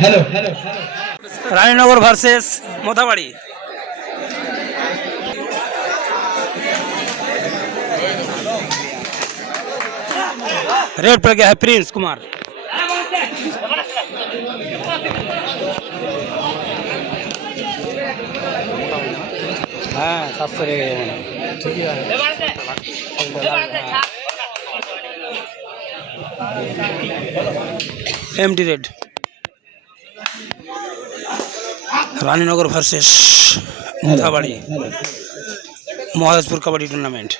হ্যালো রানীনগর ভার্সেস মোথাবাড়ি। रेड पर गया है प्रिंस कुमार। हाँ सब करे ठीक है। Empty raid Raninagar versus Mothabari Maharajpur kabaddi tournament.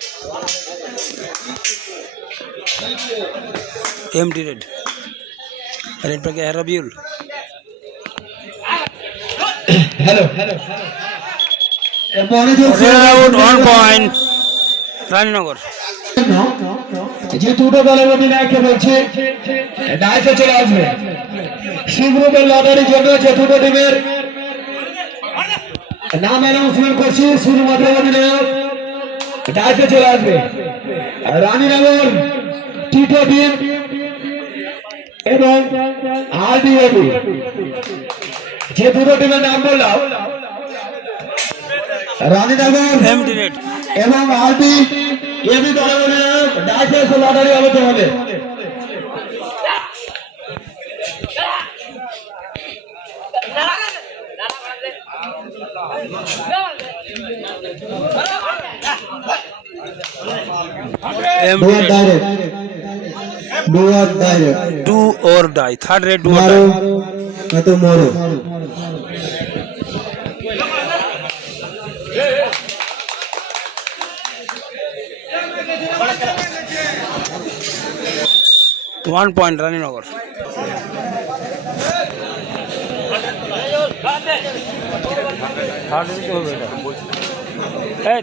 Empty raid raid पर गया है Rabiul. Hello out 1 point Raninagar. যে দুটো দলের অধিনায়ককে বলছি ডাইসে চলে আসবে। সি গ্রুপের লটারির জন্য যে দুটো টিমের নাম অ্যানাউন্সমেন্ট করছি, শুধুমাত্র অধিনায়ক ডাইসে চলে আসবে। রানীনগর টিটো টিম এবং আরডিএবি, যে দুটো টিমের নাম বললাম রানীনগর এবং আরডি এবি দলের অধিনায়ক ডাইসে লটারি আলোচনা হবে। डू और डाई थर्ड रेड डू और डाई तो मोरो 1 पॉइंट রানীনগর।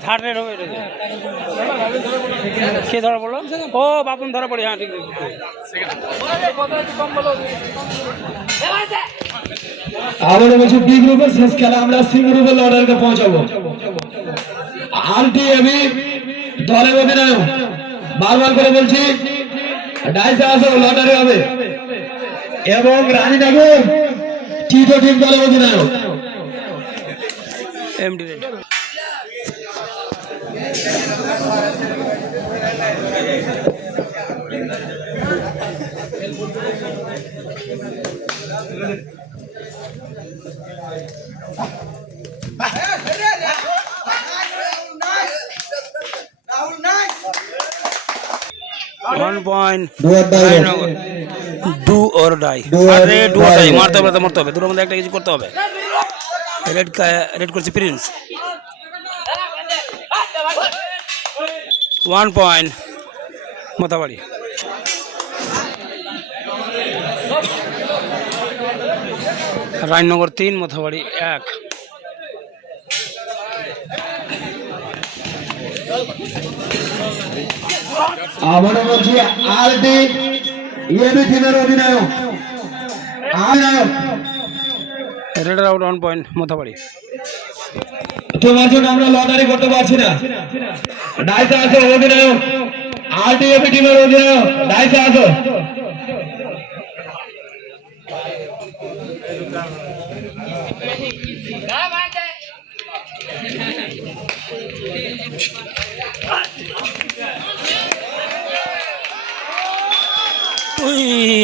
থার্ড রেড হবে এটা। কে ধরা পড়লো? ও বাপুন ধরা পড়ি। হ্যাঁ ঠিক আবারও বলছি বি গ্রুপের শেষ খেলা, আমরা সি গ্রুপের লটারিতে পৌঁছাবো। আরডিএবি দলের অধিনায়ক বারবার করে বলছি ডাইসে আসো, লটারি হবে। এবং রানীনগর টিটো টিম দলের অধিনায়ক MD red. One point do और डाई। अरे डू और डाई मारते হবে, মরতে হবে, দুটোর মধ্যে একটা কিছু করতে হবে। রেড রেড করছে প্রিন্স। 1 পয়েন্ট মোথাবাড়ি। রানীনগর 3 মোথাবাড়ি 1। আবারও বলছি আরডি এবি টিমের অধিনায়ক রেড আউট 1 পয়েন্ট মোথাবাড়ি। তোমার জন্য আমরা লটারি করতে পারছি না। ডাইসে আসো অধিনায়ক, আরডি এবি টিমের অধিনায়ক ডাইসে আসো।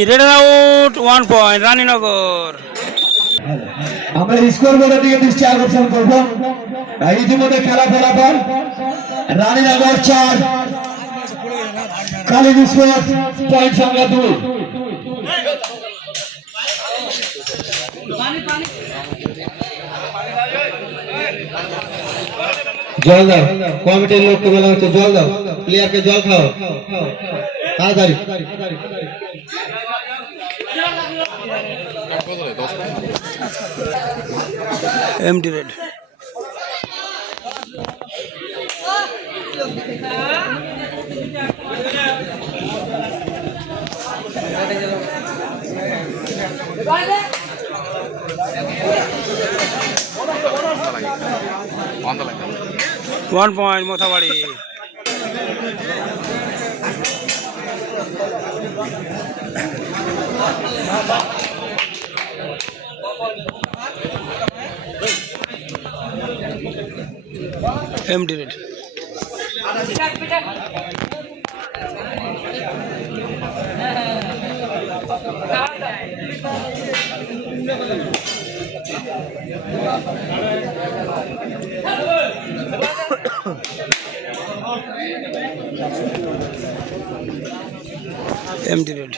Red out 1 point Raninagar. আমরা স্কোর বোর্ডের দিকে দৃষ্টি আকর্ষণ করবো। ইতিমধ্যে খেলা ফলাফল রানীনগর 4 কালী স্পোর্টস পয়েন্ট সংখ্যা 2। জল দাও, কমিটির লোককে বলা হচ্ছে জল দাও, প্লেয়ারকে জল খাও তাড়াতাড়ি। Empty raid 1 point Mothabari. Empty raid. MD raid.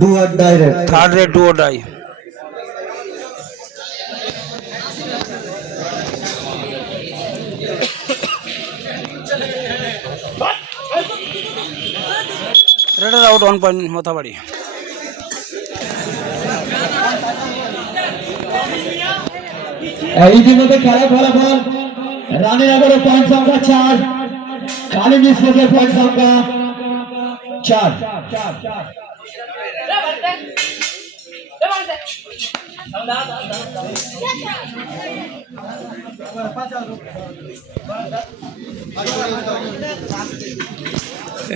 Do or die red. Third raid do or die. Raider out 1 point Mothabari. ইতিমধ্যে খেলা ফলাফল রানীনগরের পয়েন্ট সংখ্যা 4, কালী মিশ্রের পয়েন্ট সংখ্যা 4।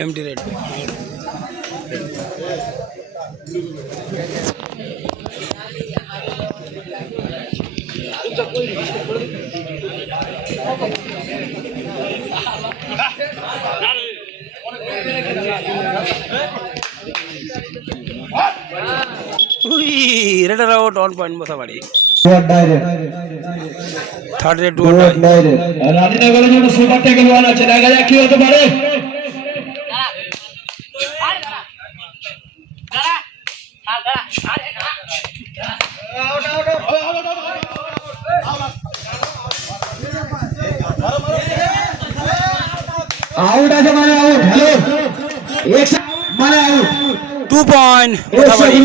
MD raid. Raider out 1 point Mothabari. Do or die red. Third raid do Do or or die. die red. রানীনগরের জন্য super tackle one আছে, দেখা যাক কি হতে পারে। আউট আছে মানে আউট। হ্যালো, মানে out. 2 point Mothabari.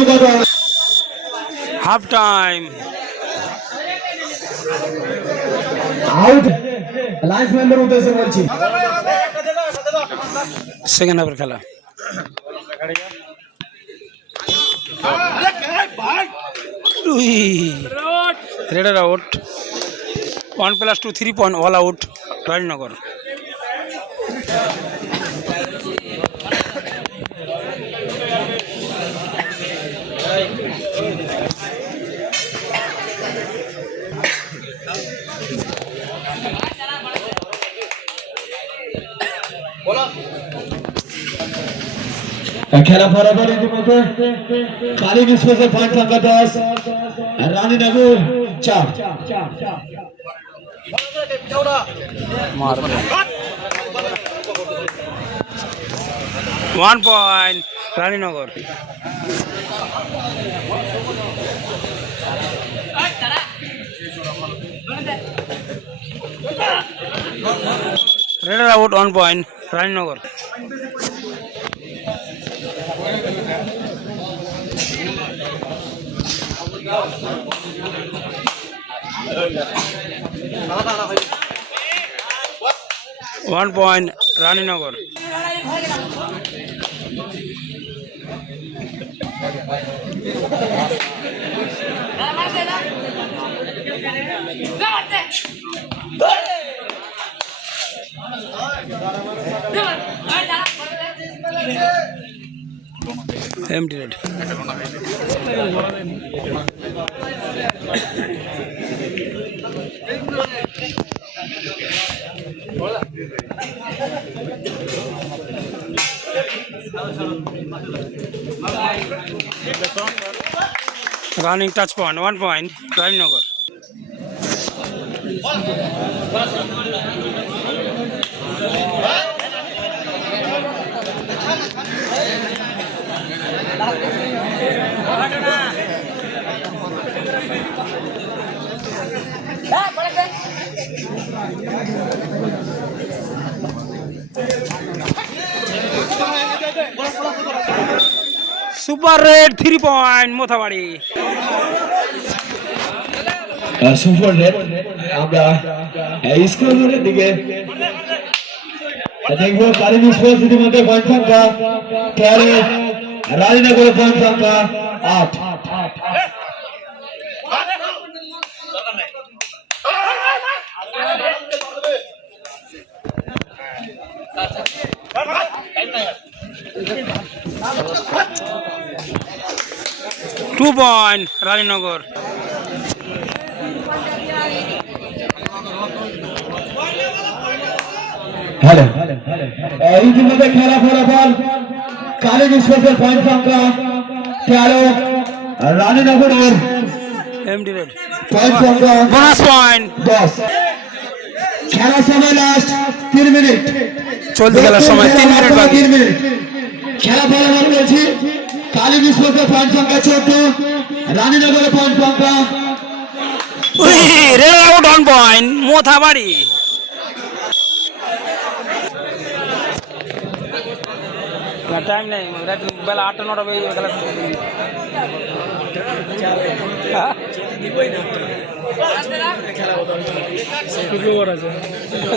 Half time. Out লাইন্সম্যানদের উদ্দেশ্যে বলছি। সেকেন্ড হাফের খেলা। Raider out 1+2 3 point all out Raninagar. খেলা ফলাফল ইতিমধ্যে কালী মিশ্রের পয়েন্ট সংখ্যা 10, Raninagar 4। 1 point Raninagar. Raider out 1 point Raninagar. One point Raninagar. MD raid. Running touch point 1 point Raninagar. Super raid 3 point Mothabari. Super raid আমরা স্কোরের দিকে দেখবো। কালী মিশ্রের ইতিমধ্যে পয়েন্ট সংখ্যা 13, রানীনগরের পয়েন্ট সংখ্যা 8। Two point Raninagar. হ্যালো ইতিমধ্যে খেলা ফলাফল কালী বিশ্বসের পয়েন্ট সংখ্যা 13, রানীনগরের এমডি রেড পয়েন্ট সংখ্যা বোনাস পয়েন্ট 10। খেলার সময় লাস্ট 3 মিনিট, চলতি খেলার সময় 3 মিনিট বাকি। 3 মিনিট। খেলা ফলাফল বলছি কালী বিশ্বসের পয়েন্ট সংখ্যা 14, রানীনগরের পয়েন্ট সংখ্যা red out on point Mothabari. টাইম নেই, বেলা 8টা 9টা বেজে যাবে খেলা শুরু করতে।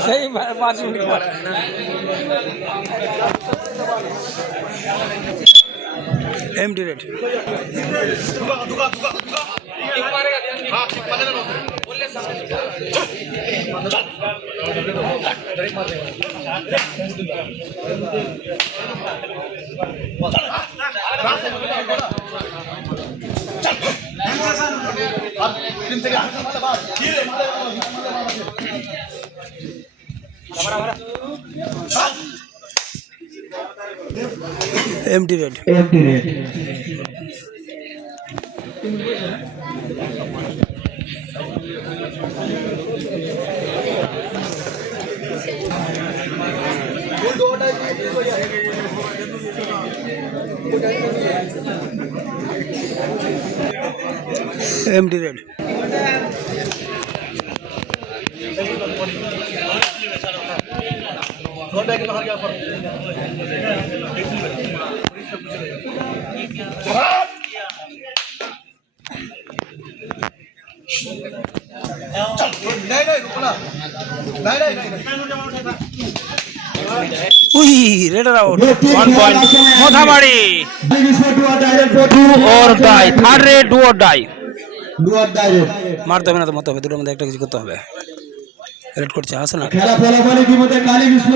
সেই 5 মিনিট পর। MD raid MD raid MD raid raid out 1 point Mothabari. Do or die, third raid do or die. মারতে হবে না তো মরতে হবে, দুটোর মধ্যে একটা কিছু করতে হবে। রেড করছে আসে না। খেলা ফলাফল ইতিমধ্যে কালী বিশ্ব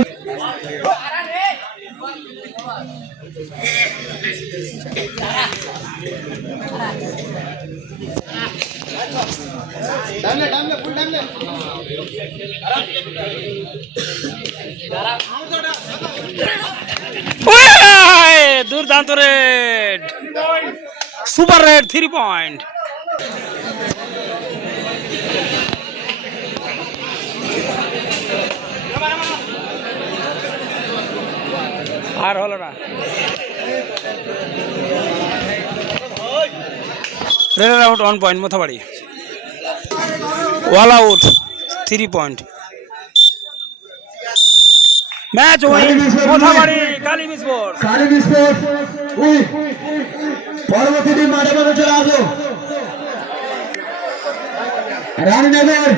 দুর্দান্ত রেড, সুপার রেড 3 পয়েন্ট। আর হলো না। Raid out 1 point Mothabari. All out 3 point. Match win Mothabari Kali sports. Kali sports পরবর্তী টিম মাঠে মাঠে চলে আসো। রানীনগর